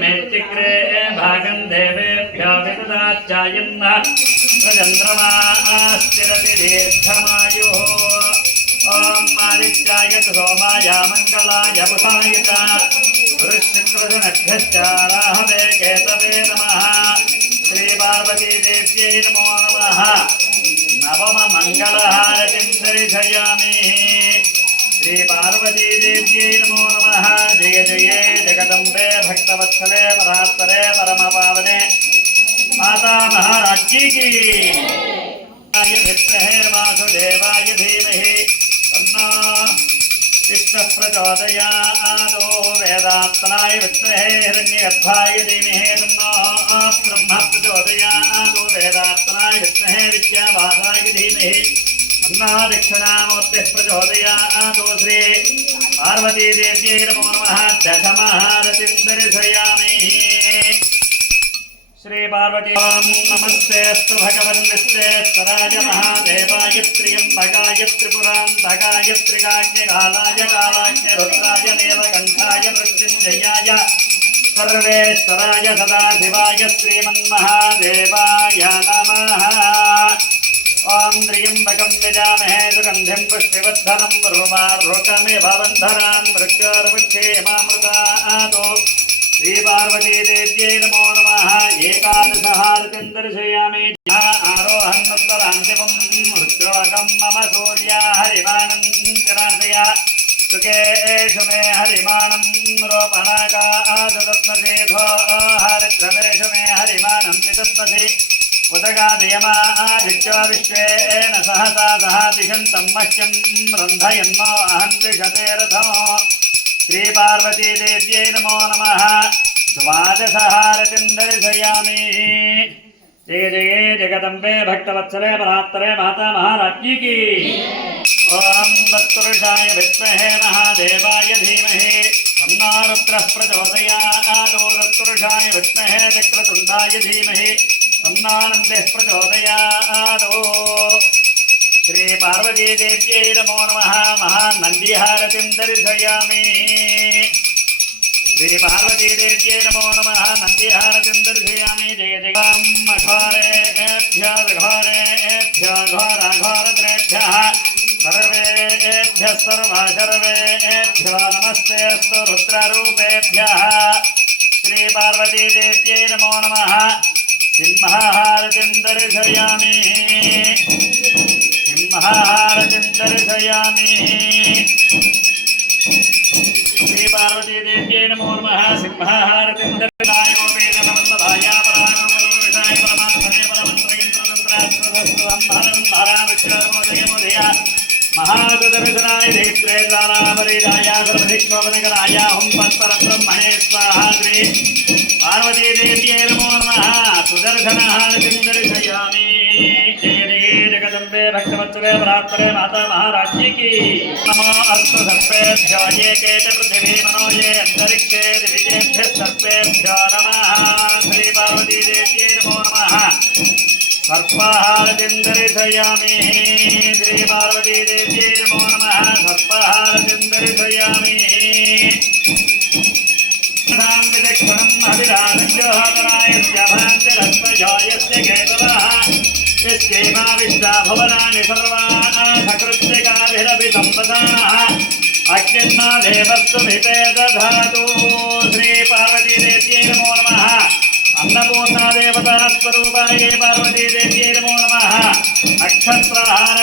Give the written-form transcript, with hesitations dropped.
मेत्तिग्रे भागं देवेभ्यो विददाच्चायन्न प्रचन्द्रमा स्थिरति दीर्घमायुः ॐ आदित्याय सोमाय मङ्गलाय बुधाय च गुरुशुक्रशनभ्यश्च राहवे केतवे नमः श्रीपार्वतीदेव्यै नमो नमः नवममङ्गलहारतिं दर्शयामि श्रीपार्वतीदेव्यै नमो नमः जय जय जगदम्बे भक्तवत्सले परात्परे परमपावने माता महाराज्ञी की विद्महे वासुदेवाय धीमहि तन्नो विष्णुः प्रचोदयात् वेदात्मनाय विद्महे हिरण्यगर्भाय धीमहि तन्नो ब्रह्म प्रचोदयात् वेदात्मनाय विद्महे विद्यावादाय धीमहि तन्नो दक्षिणामूर्तिः प्रचोदयात् श्री पार्वतीदेव्यै नमो नमः दशमहारतिं दर्शयामि श्री पार्वती नमस्तेस्तु भगवन् विश्वेश्वराय महादेवाय त्र्यम्बकाय त्रिपुरान्तकाय त्रिकाग्निकालाय कालाग्निरुद्राय नीलकण्ठाय मृत्युञ्जयाय सर्वेश्वराय सदाशिवाय श्रीमन्महादेवाय नमः ॐ त्र्यम्बकं यजामहे सुगन्धिं पुष्टिवर्धनं उर्वारुकमिव बन्धनान् मृत्योर्मुक्षेमामृतात् श्रीपार्वतीदेव्यै नमो नमः एकादशहारतिं दर्शयामि आरोहन्नुत्तरान्तिमं रुद्रवकं मम सूर्या हरिमाणं चराशया सुकेषु मे हरिमाणं रोपणाकादत्मसेधो हरिद्रवेषु मे हरिमाणं विदत्मसि उदगादयमादित्यो विश्वेन सहसा सह दिशन्तं मह्यं रन्धयन्नो अहं दिशते रथो श्रीपार्वतीदेव्यै नमो नमः द्वादशहारतिं दर्शयामि जय जय जगदम्बे भक्तवत्सले परात्परे माता महाराज्ञी की ॐ तत्पुरुषाय विद्महे महादेवाय धीमहि तन्नो रुद्रः प्रचोदयात् तत्पुरुषाय विद्महे वक्रतुण्डाय धीमहि तन्नानन्दः प्रचोदयात् श्री पार्वतीदेव्यै नमो नमः महानन्दीहारतिं दर्शयामि श्री पार्वतीदेव्यै नमो नमः नन्दीहारतिं दर्शयामि जय जयं घोरेभ्यः घोरघोरत्रेभ्यः सर्वेभ्यः सर्वेभ्यो नमस्तेऽस्तु रुद्ररूपेभ्यः श्री पार्वतीदेव्यै नमो नमः सिंहाहारतिं दर्शयामि सिंहाहारतिं दर्शयामि श्री पार्वतीदेव्यै नमो नमः सिंहाहारतिं दर्शयामि गोपीजनवल्लभाय परागुरुविषाय परमात्मने परमन्त्रयन्त्रतन्त्रास्त्रधस्वम्भरं महासुदर्शनाय धीत्रे ज्वालामरीराय सर्वधिक्ष्मोपनिकराय हुं तत्परब्रह्मणे स्वाहा श्री पार्वतीदेव्यै नमो नमः सुदर्शनहारतिं दर्शयामि जय जय जगदम्बे भक्तवत्सले परात्परे माता महाराज्ञी की नमो अस्तु सर्पेभ्यो ये केच पृथिवी मनो ये अन्तरिक्षे दिविजेभ्यः सर्पेभ्यो नमः श्री पार्वतीदेव्यै नमो नमः सर्पाहारतिं दर्शयामि श्री पार्वतीदेव्यै नमो नमः सर्पाहारतिं दर्शयामि विदक्षणं हविराजोहतरायस्य भान्तिरस्मयोयस्य केतवः यस्यैवाविष्टा भवनानि सर्वासकृत्यकाभिरपि सम्पदाः अग्निर्मा देवस्तुभिते दधातु श्री पार्वतीदेव्यै नमो नमः अन्नपूर्णा देवता स्वरूपायै पार्वतीदेव्यै नमो नमः नक्षत्राहार